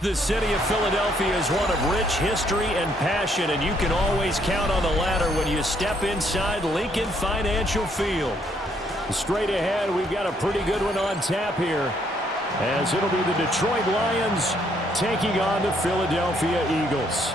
The city of Philadelphia is one of rich history and passion, and you can always count on the latter when you step inside Lincoln Financial Field. Straight ahead, we've got a pretty good one on tap here, as it'll be the Detroit Lions taking on the Philadelphia Eagles.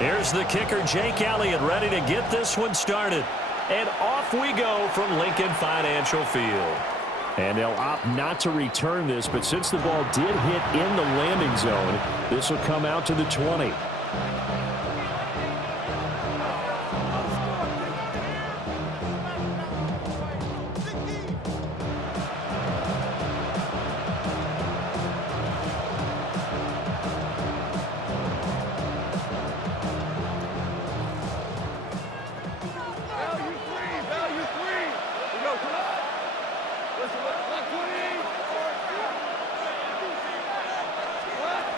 Here's the kicker, Jake Elliott, ready to get this one started. And off we go from Lincoln Financial Field. And they'll opt not to return this, but since the ball did hit in the landing zone, this will come out to the 20.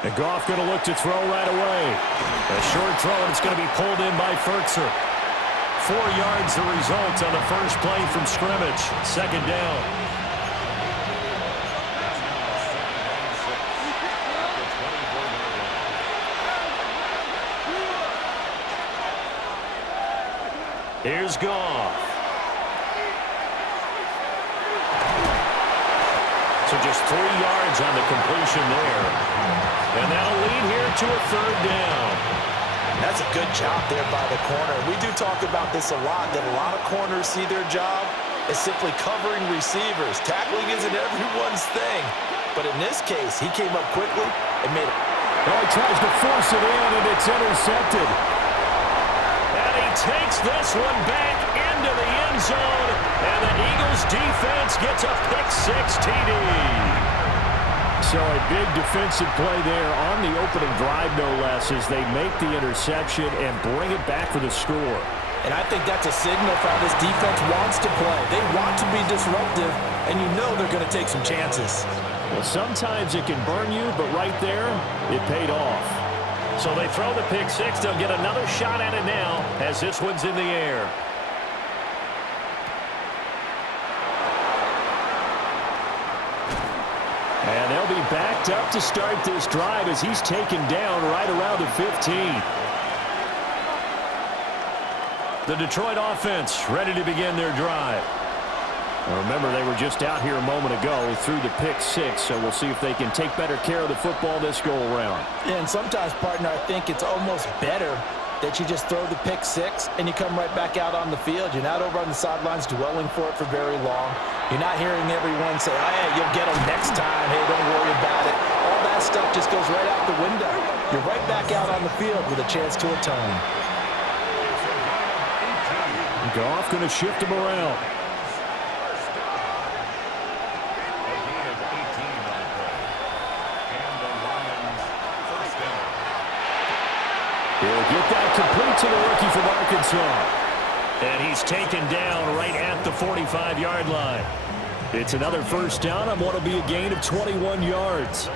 And Goff going to look to throw right away. A short throw, and it's going to be pulled in by Fertzer. 4 yards the result on the first play from scrimmage. Second down. Here's Goff. So just 3 yards on the completion there. And that'll lead here to a third down. That's a good job there by the corner. We do talk about this a lot, that a lot of corners see their job as simply covering receivers. Tackling isn't everyone's thing. But in this case, he came up quickly and made it. Well, he tries to force it in, and it's intercepted. And he takes this one back into the end zone. And the Eagles defense gets a pick-6 TD. So a big defensive play there on the opening drive, no less, as they make the interception and bring it back for the score. And I think that's a signal for how this defense wants to play. They want to be disruptive, and you know they're going to take some chances. Well, sometimes it can burn you, but right there, it paid off. So they throw the pick-6. They'll get another shot at it now as this one's in the air. And they'll be backed up to start this drive as he's taken down right around the 15. The Detroit offense ready to begin their drive. Now remember, they were just out here a moment ago through the pick-6, so we'll see if they can take better care of the football this go-around. Yeah, and sometimes, partner, I think it's almost better that you just throw the pick-6 and you come right back out on the field. You're not over on the sidelines dwelling for it for very long. You're not hearing everyone say, oh, yeah, you'll get them next time. Hey, don't worry about it. All that stuff just goes right out the window. You're right back out on the field with a chance to atone. Goff going to shift him around. He'll get that complete to the rookie from Arkansas. And he's taken down right at the 45-yard line. It's another first down on what will be a gain of 21 yards.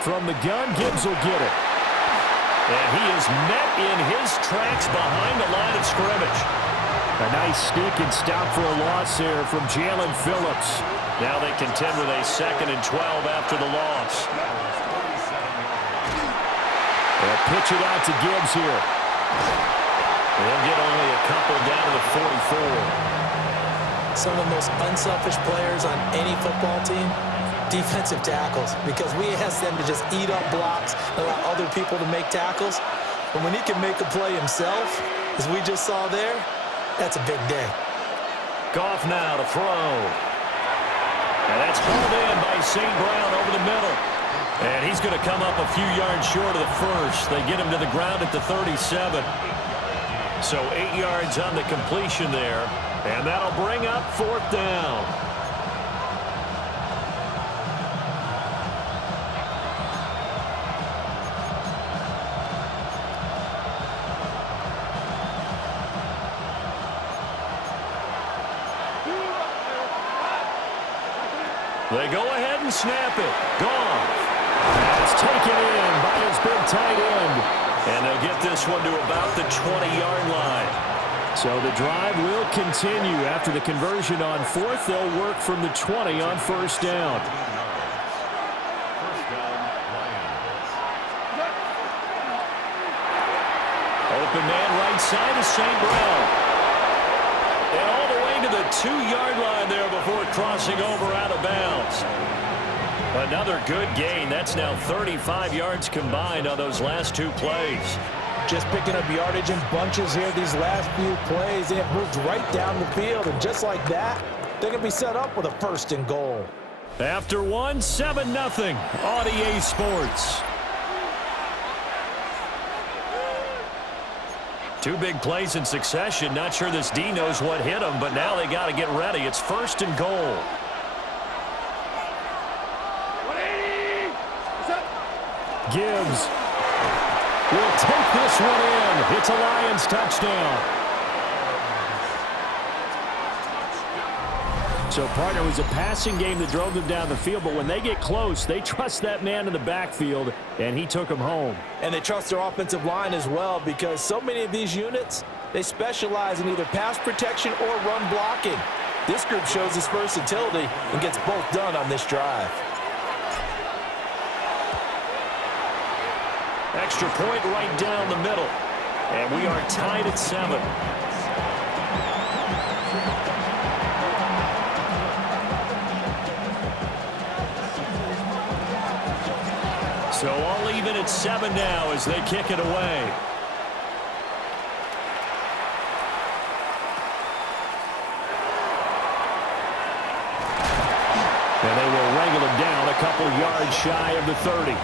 From the gun, Gibbs will get it. And he is met in his tracks behind the line of scrimmage. A nice stick and stop for a loss there from Jalen Phillips. Now they contend with a 2nd and 12 after the loss. They'll pitch it out to Gibbs here. They'll get only a couple down to the 44. Some of the most unselfish players on any football team, defensive tackles, because we ask them to just eat up blocks, allow other people to make tackles. But when he can make a play himself, as we just saw there, that's a big day. Goff now to throw. And that's hauled in by St. Brown over the middle. And he's going to come up a few yards short of the first. They get him to the ground at the 37. So 8 yards on the completion there. And that'll bring up 4th down. They go ahead and snap it. Gone. It's taken in by his big tight end. And they'll get this one to about the 20-yard line. So the drive will continue. After the conversion on fourth, they'll work from the 20 on first down. Open man right side is St. Brown. And all the way to the 2-yard line there before crossing over out of bounds. Another good gain. That's now 35 yards combined on those last 2 plays. Just picking up yardage in bunches here these last few plays. They have moved right down the field, and just like that, they're going to be set up with a 1st and goal. After 1, 7-0 on EA Sports. 2 big plays in succession. Not sure this D knows what hit him, but now they got to get ready. It's 1st and goal. Gibbs will take this one in. It's a Lions touchdown. So, partner, it was a passing game that drove them down the field, but when they get close, they trust that man in the backfield, and he took them home. And they trust their offensive line as well, because so many of these units, they specialize in either pass protection or run blocking. This group shows its versatility and gets both done on this drive. Extra point right down the middle. And we are tied at 7. So all even at 7 now as they kick it away. And they will wrangle him down a couple yards shy of the 30.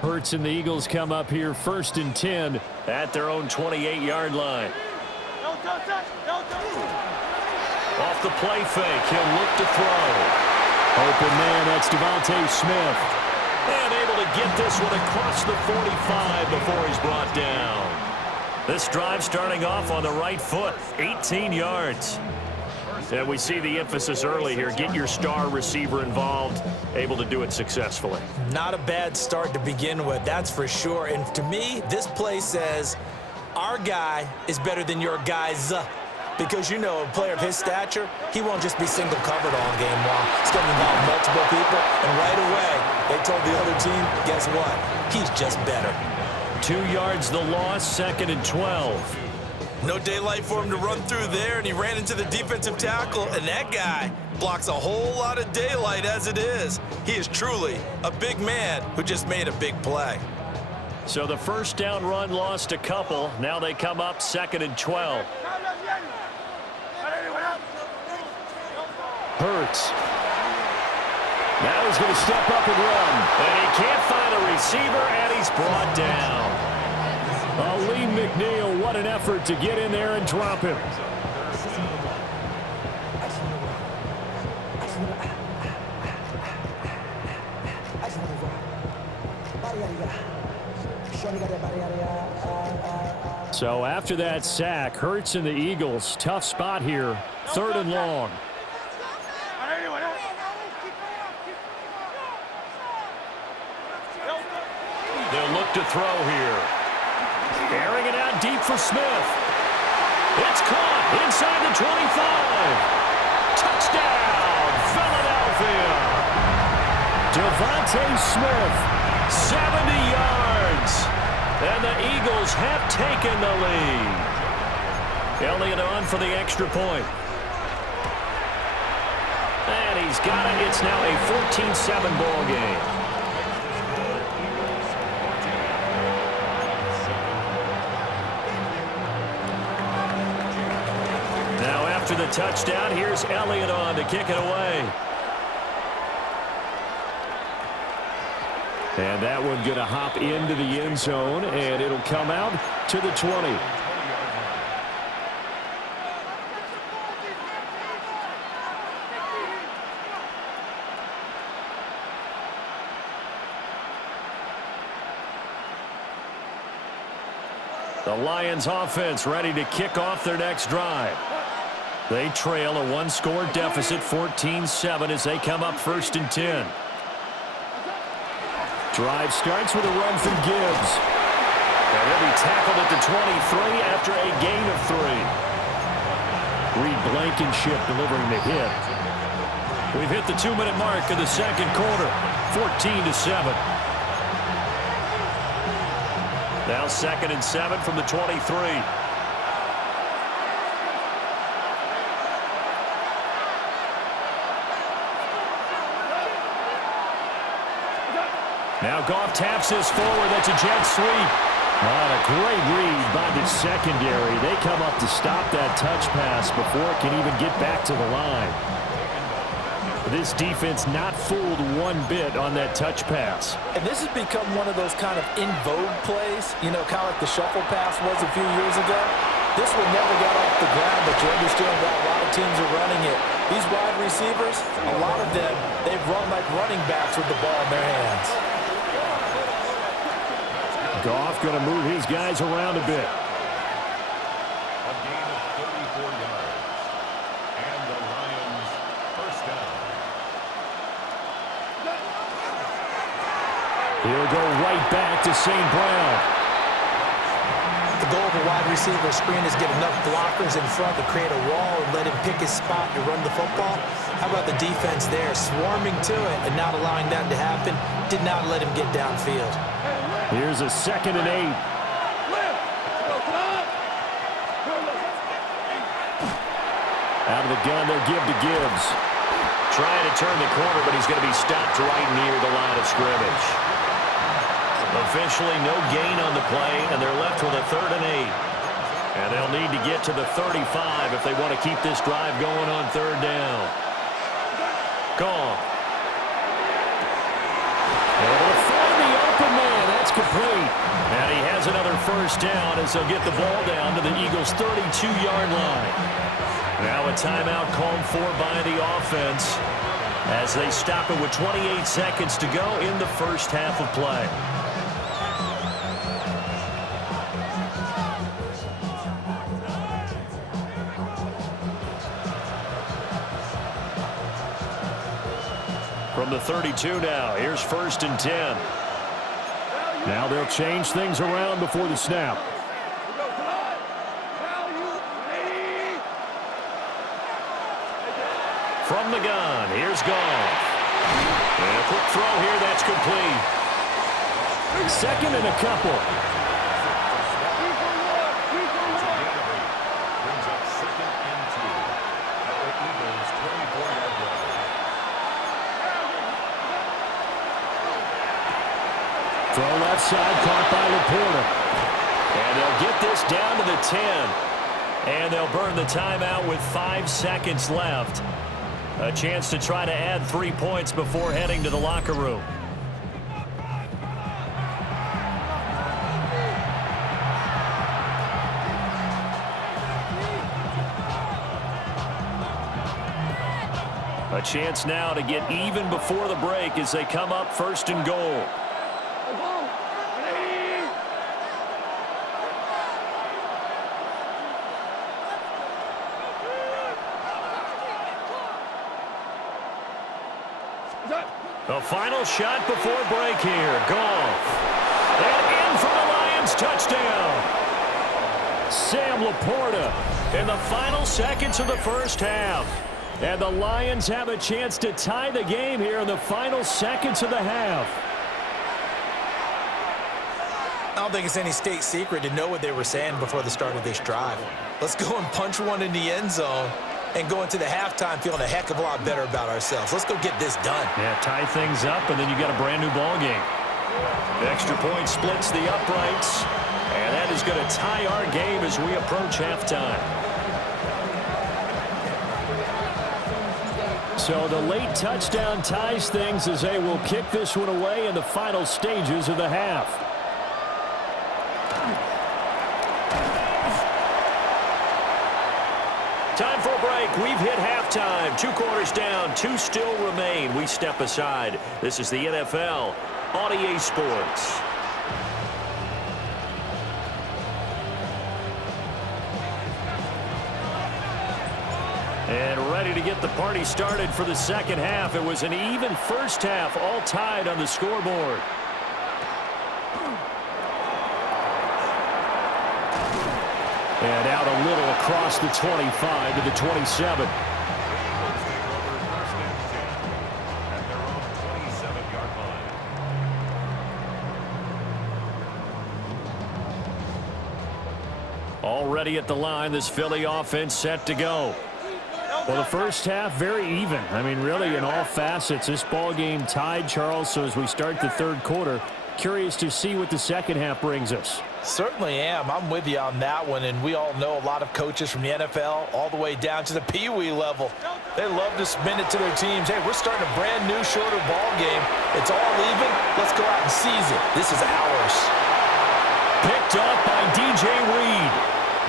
Hurts and the Eagles come up here 1st and 10 at their own 28-yard line. Off the play fake, he'll look to throw. Open man, that's Devontae Smith. And able to get this one across the 45 before he's brought down. This drive starting off on the right foot, 18 yards. And we see the emphasis early here. Get your star receiver involved, able to do it successfully. Not a bad start to begin with, that's for sure. And to me, this play says our guy is better than your guys. Because, you know, a player of his stature, he won't just be single covered all game long. He's going to involve multiple people. And right away, they told the other team, guess what? He's just better. 2 yards the loss, 2nd and 12. No daylight for him to run through there, and he ran into the defensive tackle, and that guy blocks a whole lot of daylight as it is. He is truly a big man who just made a big play. So the first down run lost a couple. Now they come up 2nd and 12. Hurts. Now he's going to step up and run. And he can't find a receiver, and he's brought down. Lee McNeil, what an effort to get in there and drop him. So after that sack, Hurts and the Eagles, tough spot here, 3rd and long. They'll look to throw here. Airing it out deep for Smith. It's caught inside the 25. Touchdown, Philadelphia. Devontae Smith, 70 yards. And the Eagles have taken the lead. Elliott on for the extra point. And he's got it. It's now a 14-7 ball game. Now after the touchdown, here's Elliott on to kick it away. And that one going to hop into the end zone, and it'll come out to the 20. The Lions offense ready to kick off their next drive. They trail a one-score deficit, 14-7, as they come up 1st and 10. Drive starts with a run from Gibbs. And he'll be tackled at the 23 after a gain of 3. Reed Blankenship delivering the hit. We've hit the 2-minute mark of the second quarter, 14-7. Now 2nd and 7 from the 23. Now Goff taps this forward. That's a jet sweep. What a great read by the secondary. They come up to stop that touch pass before it can even get back to the line. This defense not fooled one bit on that touch pass. And this has become one of those kind of in vogue plays, you know, kind of like the shuffle pass was a few years ago. This one never got off the ground, but you understand why a lot of teams are running it. These wide receivers, a lot of them, they've run like running backs with the ball in their hands. Goff going to move his guys around a bit. A gain of 34 yards. And the Lions first down. He'll go right back to St. Brown. The goal of a wide receiver screen is get enough blockers in front to create a wall and let him pick his spot to run the football. How about the defense there, swarming to it and not allowing that to happen? Did not let him get downfield. Here's a 2nd and 8. Out of the gun, they'll give to Gibbs. Trying to turn the corner, but he's going to be stopped right near the line of scrimmage. Officially no gain on the play, and they're left with a 3rd and 8. And they'll need to get to the 35 if they want to keep this drive going on 3rd down. Gone. Able to find the open man. That's complete. And he has another first down as they'll get the ball down to the Eagles' 32-yard line. Now a timeout called for by the offense as they stop it with 28 seconds to go in the first half of play. From the 32 now, here's 1st and 10. Now they'll change things around before the snap. From the gun, here's Goff. And a quick throw here, that's complete. 2nd and a couple. Brings up 2nd and 2 at the Eagles' 24-yard line. Throw left side, caught by Laporta. And they'll get this down to the 10. And they'll burn the timeout with 5 seconds left. A chance to try to add 3 points before heading to the locker room. A chance now to get even before the break as they come up 1st and goal. The final shot before break here. Goff. And in for the Lions touchdown. Sam Laporta in the final seconds of the first half. And the Lions have a chance to tie the game here in the final seconds of the half. I don't think it's any state secret to know what they were saying before the start of this drive. Let's go and punch one in the end zone and go into the halftime feeling a heck of a lot better about ourselves. Let's go get this done. Yeah, tie things up, and then you got a brand new ball game. The extra point splits the uprights, and that is going to tie our game as we approach halftime. So the late touchdown ties things as they will kick this one away in the final stages of the half. Time for a break. We've hit halftime. 2 quarters down. 2 still remain. We step aside. This is the NFL on EA Sports. And ready to get the party started for the second half. It was an even first half, all tied on the scoreboard. And out a little across the 25 to the 27. Already at the line, this Philly offense set to go. Well, the first half, very even. I mean, really, in all facets, this ball game tied, Charles. So as we start the third quarter, curious to see what the second half brings us. Certainly am. I'm with you on that one, and we all know a lot of coaches from the NFL all the way down to the Pee-wee level. They love to spin it to their teams. Hey, we're starting a brand new, shorter ball game. It's all even. Let's go out and seize it. This is ours. Picked up by DJ Reed.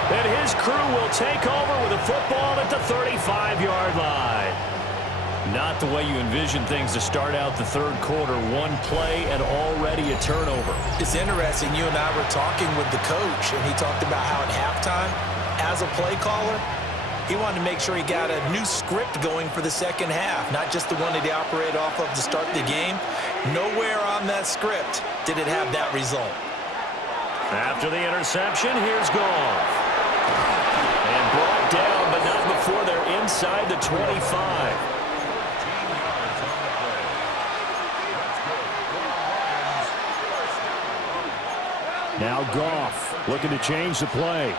And his crew will take over with the football at the 35-yard line. Not the way you envision things to start out the third quarter. One play and already a turnover. It's interesting. You and I were talking with the coach, and he talked about how at halftime, as a play caller, he wanted to make sure he got a new script going for the second half, not just the one that he operated off of to start the game. Nowhere on that script did it have that result. After the interception, here's Goff. And brought down, but not before they're inside the 25. Now Goff looking to change the play.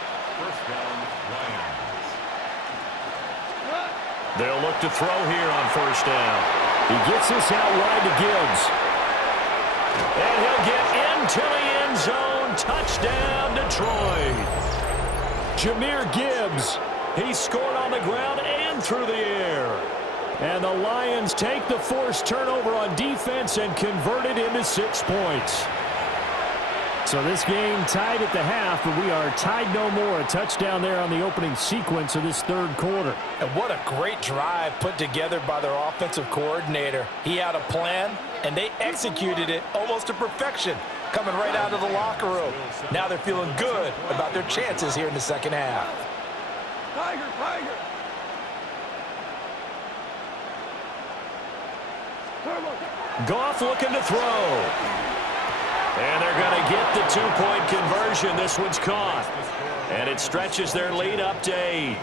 They'll look to throw here on first down. He gets this out wide to Gibbs. And he'll get into the end zone. Touchdown, Detroit. Jahmyr Gibbs. He scored on the ground and through the air. And the Lions take the forced turnover on defense and convert it into 6 points. So this game tied at the half, but we are tied no more. A touchdown there on the opening sequence of this third quarter. And what a great drive put together by their offensive coordinator. He had a plan, and they executed it almost to perfection, coming right out of the locker room. Now they're feeling good about their chances here in the second half. Tiger, Tiger. Goff looking to throw. And they're going to get the 2-point conversion. This one's caught. And it stretches their lead up to 8.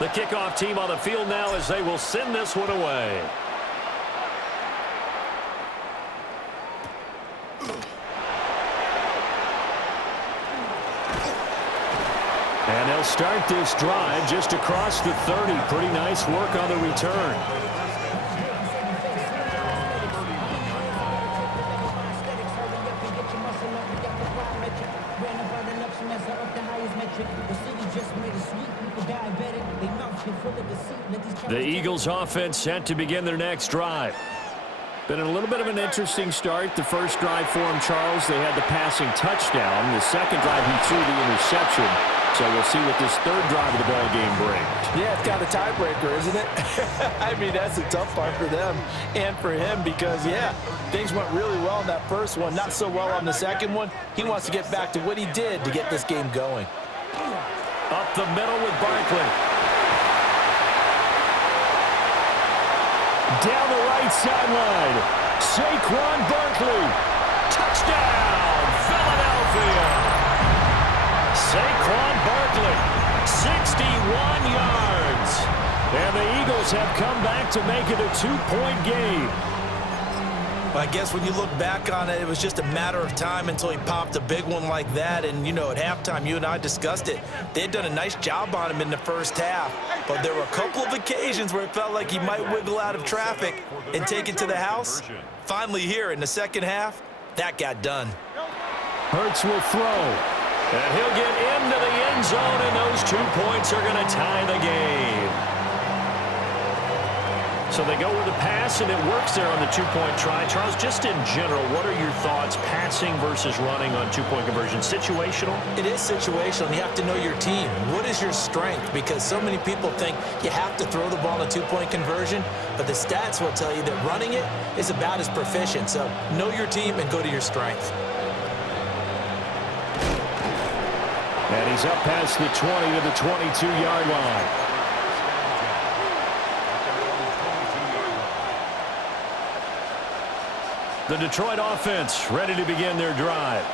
The kickoff team on the field now as they will send this one away. And they'll start this drive just across the 30. Pretty nice work on the return. The Eagles offense set to begin their next drive. Been a little bit of an interesting start. The first drive for him, Charles, they had the passing touchdown. The second drive, he threw the interception. So we'll see what this third drive of the ball game brings. Yeah, it's got a tiebreaker, isn't it? I mean, that's a tough part for them and for him because, yeah, things went really well in that first one, not so well on the second one. He wants to get back to what he did to get this game going. Up the middle with Barkley. Down the right sideline. Saquon Barkley. Touchdown, Philadelphia. Saquon Barkley, 61 yards. And the Eagles have come back to make it a 2-point game. Well, I guess when you look back on it, it was just a matter of time until he popped a big one like that. And, you know, at halftime, you and I discussed it. They had done a nice job on him in the first half. But there were a couple of occasions where it felt like he might wiggle out of traffic and take it to the house. Finally here in the second half, that got done. Hurts will throw. And he'll get into the end zone, and those 2 points are going to tie the game. So they go with the pass, and it works there on the 2-point try. Charles, just in general, what are your thoughts, passing versus running on 2-point conversion? Situational? It is situational, and you have to know your team. What is your strength? Because so many people think you have to throw the ball in a 2-point conversion, but the stats will tell you that running it is about as proficient. So know your team and go to your strength. And he's up past the 20 to the 22-yard line. The Detroit offense ready to begin their drive.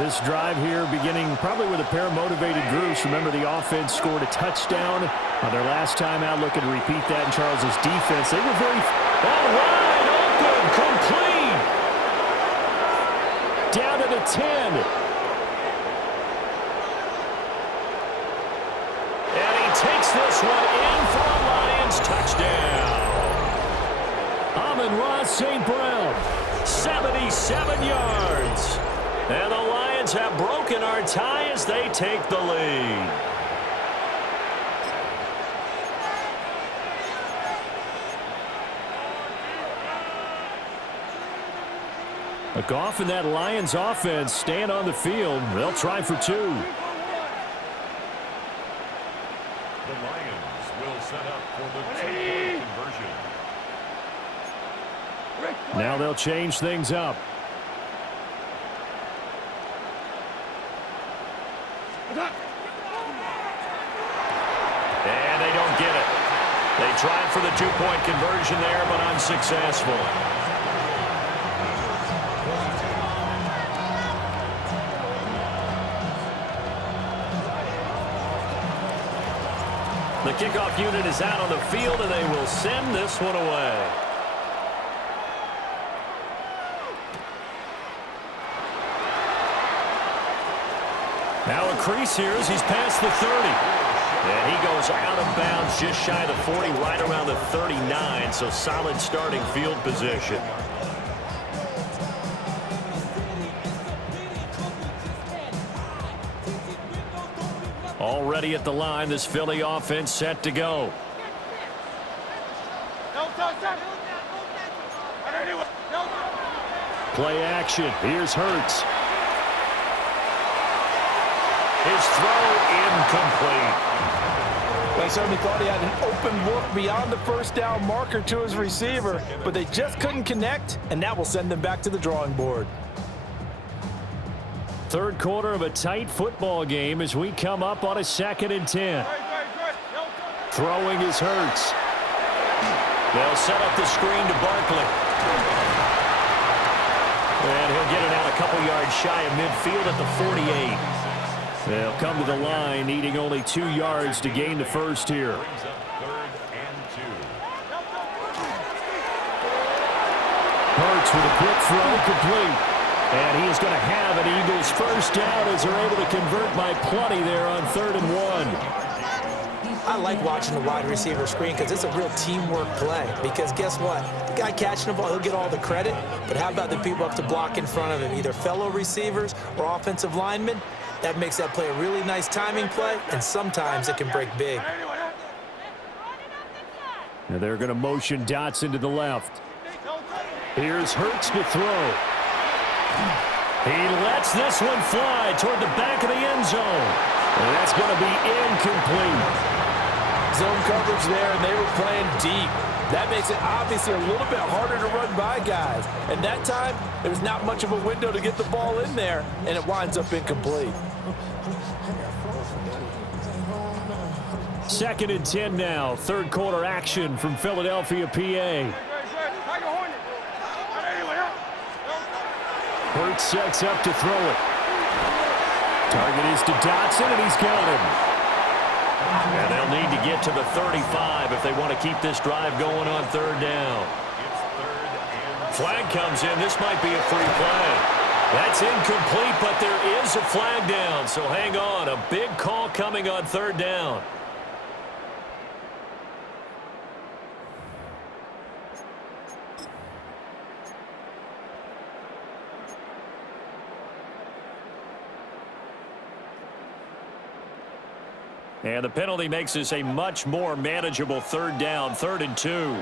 This drive here beginning probably with a pair of motivated groups. Remember, the offense scored a touchdown on their last time out. Looking to repeat that in Charles's defense. They were very wide open, complete. Down to the 10. Takes this one in for a Lions touchdown. Amon-Ra St. Brown, 77 yards. And the Lions have broken our tie as they take the lead. A Goff and that Lions offense stand on the field. They'll try for 2. The Lions will set up for the 2-point conversion. Now they'll change things up. And they don't get it. They tried for the 2-point conversion there, but unsuccessful. The kickoff unit is out on the field, and they will send this one away. Now a crease here as he's past the 30. And he goes out of bounds just shy of the 40, right around the 39, so solid starting field position. Already at the line, this Philly offense set to go. Play action. Here's Hurts. His throw incomplete. They certainly thought he had an open look beyond the first down marker to his receiver, but they just couldn't connect, and that will send them back to the drawing board. Third quarter of a tight football game as we come up on a 2nd and 10. Throwing is Hurts. They'll set up the screen to Barkley. And he'll get it out a couple yards shy of midfield at the 48. They'll come to the line, needing only 2 yards to gain the first here. Hurts with a quick throw, complete. And he is going to have an Eagles first down as they're able to convert by plenty there on 3rd and 1. I like watching the wide receiver screen because it's a real teamwork play. Because guess what? The guy catching the ball, he'll get all the credit. But how about the people up to block in front of him, either fellow receivers or offensive linemen? That makes that play a really nice timing play, and sometimes it can break big. Now they're going to motion Dotson to the left. Here's Hurts to throw. He lets this one fly toward the back of the end zone. And that's going to be incomplete. Zone coverage there, and they were playing deep. That makes it obviously a little bit harder to run by guys. And that time, there was not much of a window to get the ball in there, and it winds up incomplete. 2nd and 10 now. Third quarter action from Philadelphia, PA. Hurts sets up to throw it. Target is to Dotson, and he's got him. And they'll need to get to the 35 if they want to keep this drive going on 3rd down. Flag comes in. This might be a free play. That's incomplete, but there is a flag down. So hang on. A big call coming on 3rd down. And the penalty makes this a much more manageable 3rd down, 3rd and 2.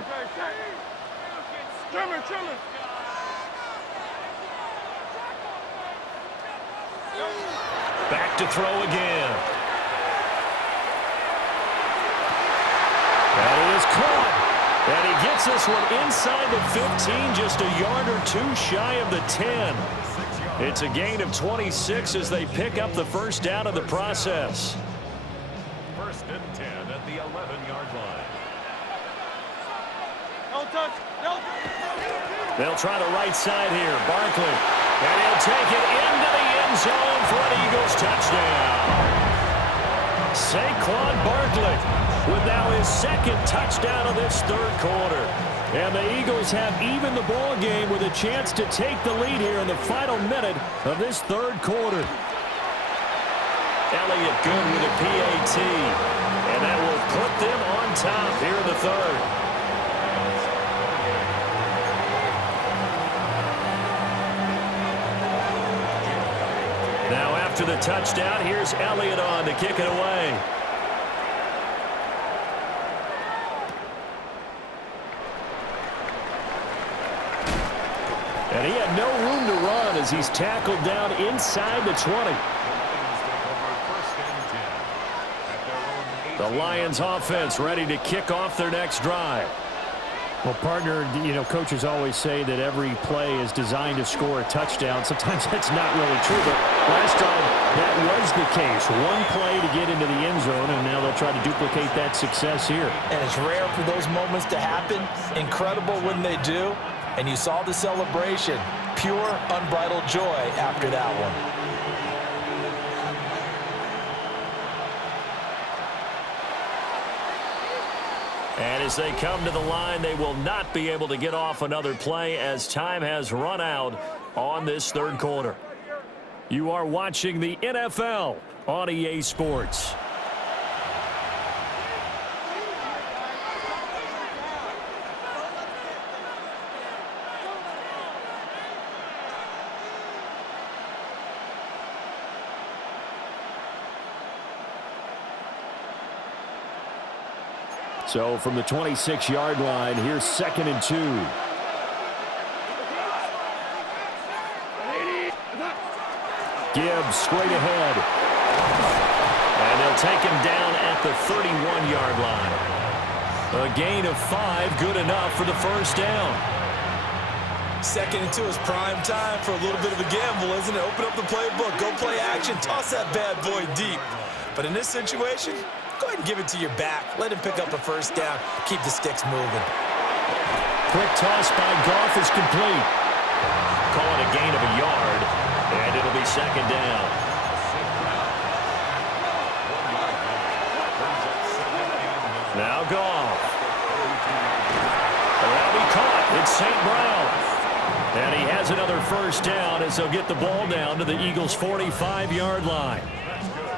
Back to throw again. And it is caught. And he gets this one inside the 15, just a yard or two shy of the 10. It's a gain of 26 as they pick up the 1st down in the process. 1st and 10 at the 11-yard line. They'll try the right side here. Barkley. And he'll take it into the end zone for an Eagles touchdown. Saquon Barkley with now his 2nd touchdown of this 3rd quarter. And the Eagles have even the ball game with a chance to take the lead here in the final minute of this 3rd quarter. Elliott good with a PAT. And that will put them on top here in the 3rd. Now after the touchdown, here's Elliott on to kick it away. And he had no room to run as he's tackled down inside the 20. The Lions offense ready to kick off their next drive. Well, partner, coaches always say that every play is designed to score a touchdown. Sometimes that's not really true, but last time that was the case. One play to get into the end zone, and now they'll try to duplicate that success here. And it's rare for those moments to happen. Incredible when they do. And you saw the celebration. Pure, unbridled joy after that one. And as they come to the line, they will not be able to get off another play as time has run out on this 3rd quarter. You are watching the NFL on EA Sports. So from the 26-yard line, here's 2nd and 2. Gibbs straight ahead. And they'll take him down at the 31-yard line. A gain of 5, good enough for the 1st down. 2nd and 2 is prime time for a little bit of a gamble, isn't it? Open up the playbook, go play action, toss that bad boy deep. But in this situation, go ahead and give it to your back. Let him pick up a 1st down. Keep the sticks moving. Quick toss by Goff is complete. Call it a gain of a yard, and it'll be 2nd down. Now Goff. That'll be caught. It's St. Brown. And he has another 1st down as they'll get the ball down to the Eagles' 45-yard line.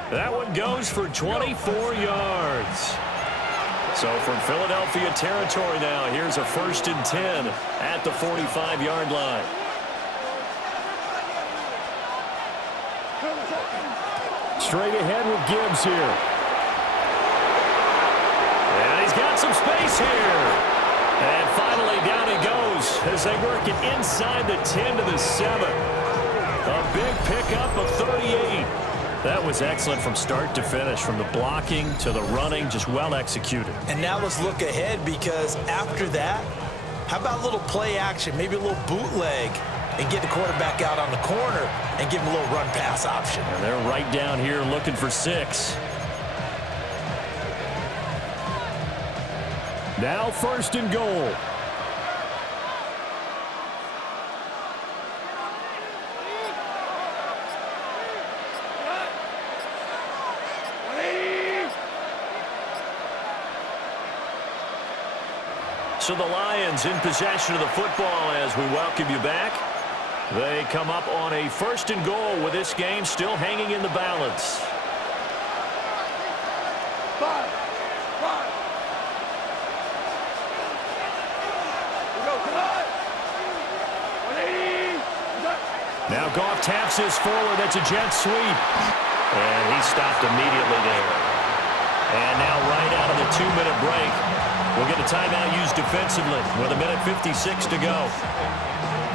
That one goes for 24 yards. So from Philadelphia territory now, here's a 1st and 10 at the 45-yard line. Straight ahead with Gibbs here. And he's got some space here. And finally down he goes as they work it inside the 10 to the 7. A big pickup of 38. That was excellent from start to finish, from the blocking to the running, just well executed. And now let's look ahead, because after that, how about a little play action, maybe a little bootleg, and get the quarterback out on the corner and give him a little run pass option. And they're right down here looking for 6. Now 1st and goal. So the Lions in possession of the football as we welcome you back. They come up on a 1st and goal with this game still hanging in the balance. 5. We go tonight. 180. Now Goff taps his forward. That's a jet sweep. And he stopped immediately there. And now right out of the 2-minute break, we'll get a timeout used defensively with 1:56 to go.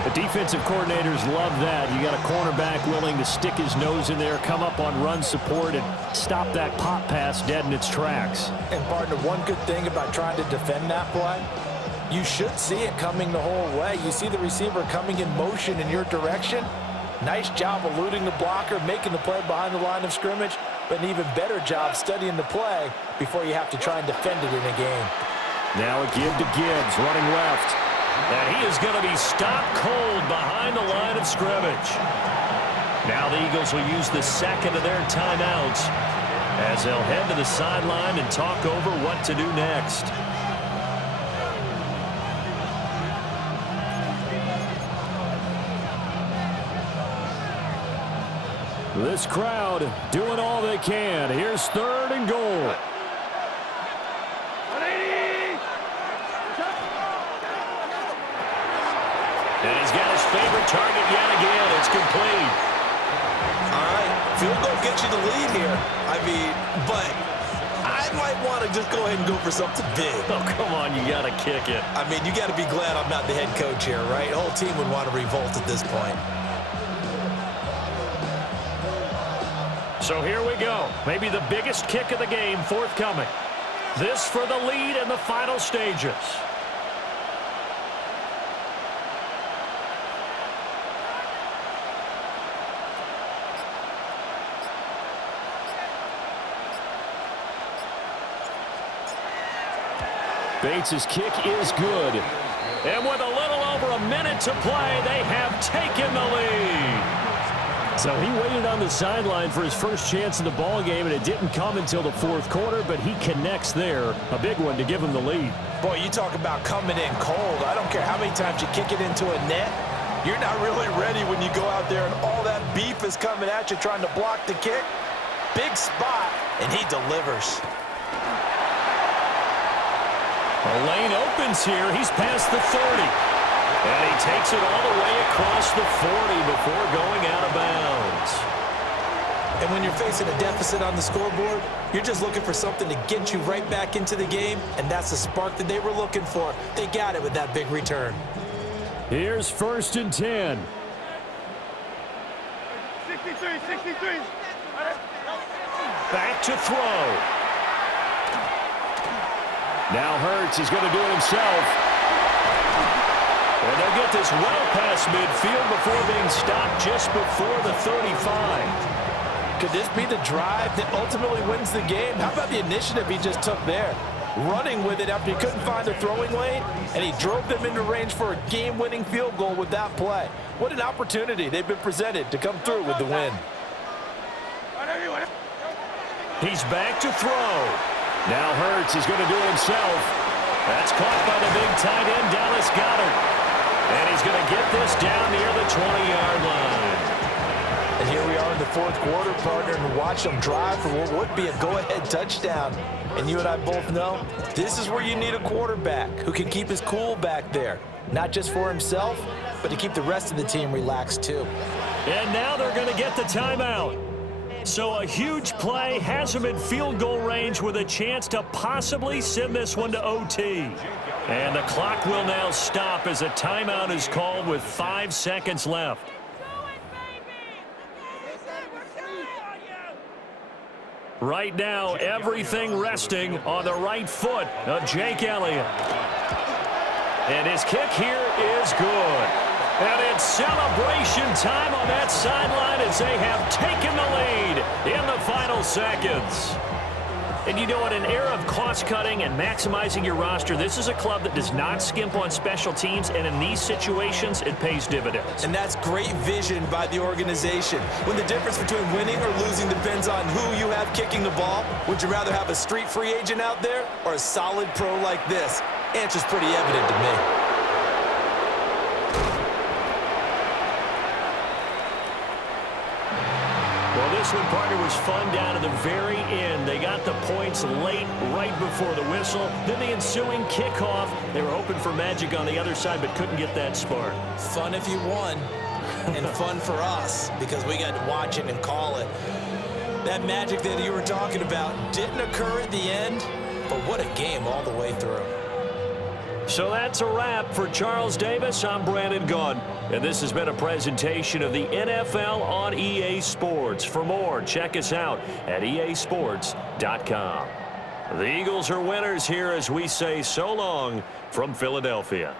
The defensive coordinators love that. You got a cornerback willing to stick his nose in there, come up on run support, and stop that pop pass dead in its tracks. And, partner, one good thing about trying to defend that play, you should see it coming the whole way. You see the receiver coming in motion in your direction. Nice job eluding the blocker, making the play behind the line of scrimmage, but an even better job studying the play before you have to try and defend it in a game. Now a give to Gibbs, running left. And he is going to be stopped cold behind the line of scrimmage. Now the Eagles will use the second of their timeouts as they'll head to the sideline and talk over what to do next. This crowd doing all they can. Here's 3rd and goal. And he's got his favorite target yet again. It's complete. All right, field goal gets you the lead here. I mean, but I might want to just go ahead and go for something big. Oh, come on, you got to kick it. I mean, you got to be glad I'm not the head coach here, right? The whole team would want to revolt at this point. So here we go. Maybe the biggest kick of the game forthcoming. This for the lead in the final stages. Bates' kick is good. And with a little over a minute to play, they have taken the lead. So he waited on the sideline for his first chance in the ball game, and it didn't come until the 4th quarter, but he connects there. A big one to give him the lead. Boy, you talk about coming in cold. I don't care how many times you kick it into a net. You're not really ready when you go out there and all that beef is coming at you trying to block the kick. Big spot, and he delivers. The lane opens here. He's past the 30. And he takes it all the way across the 40 before going out of bounds. And when you're facing a deficit on the scoreboard, you're just looking for something to get you right back into the game, and that's the spark that they were looking for. They got it with that big return. Here's 1st and 10. 63. Back to throw. Now Hurts is going to do it himself. And they'll get this well past midfield before being stopped just before the 35. Could this be the drive that ultimately wins the game? How about the initiative he just took there? Running with it after he couldn't find a throwing lane, and he drove them into range for a game-winning field goal with that play. What an opportunity they've been presented to come through with the win. He's back to throw. Now Hurts is going to do it himself. That's caught by the big tight end, Dallas Goedert. And he's going to get this down near the 20-yard line. And here we are in the 4th quarter, partner, and watch them drive for what would be a go-ahead touchdown. And you and I both know this is where you need a quarterback who can keep his cool back there. Not just for himself, but to keep the rest of the team relaxed too. And now they're going to get the timeout. So a huge play has him in field goal range with a chance to possibly send this one to OT. And the clock will now stop as a timeout is called with 5 seconds left. Right now, everything resting on the right foot of Jake Elliott. And his kick here is good. And it's celebration time on that sideline as they have taken the lead in the final seconds. And you know, in an era of cost-cutting and maximizing your roster, this is a club that does not skimp on special teams, and in these situations, it pays dividends. And that's great vision by the organization. When the difference between winning or losing depends on who you have kicking the ball, would you rather have a street free agent out there or a solid pro like this? Answer's pretty evident to me. This one, partner, was fun down to the very end. They got the points late, right before the whistle. Then the ensuing kickoff. They were hoping for magic on the other side, but couldn't get that spark. Fun if you won, and fun for us, because we got to watch it and call it. That magic that you were talking about didn't occur at the end, but what a game all the way through. So that's a wrap for Charles Davis. I'm Brandon Gunn, and this has been a presentation of the NFL on EA Sports. For more, check us out at easports.com. The Eagles are winners here as we say so long from Philadelphia.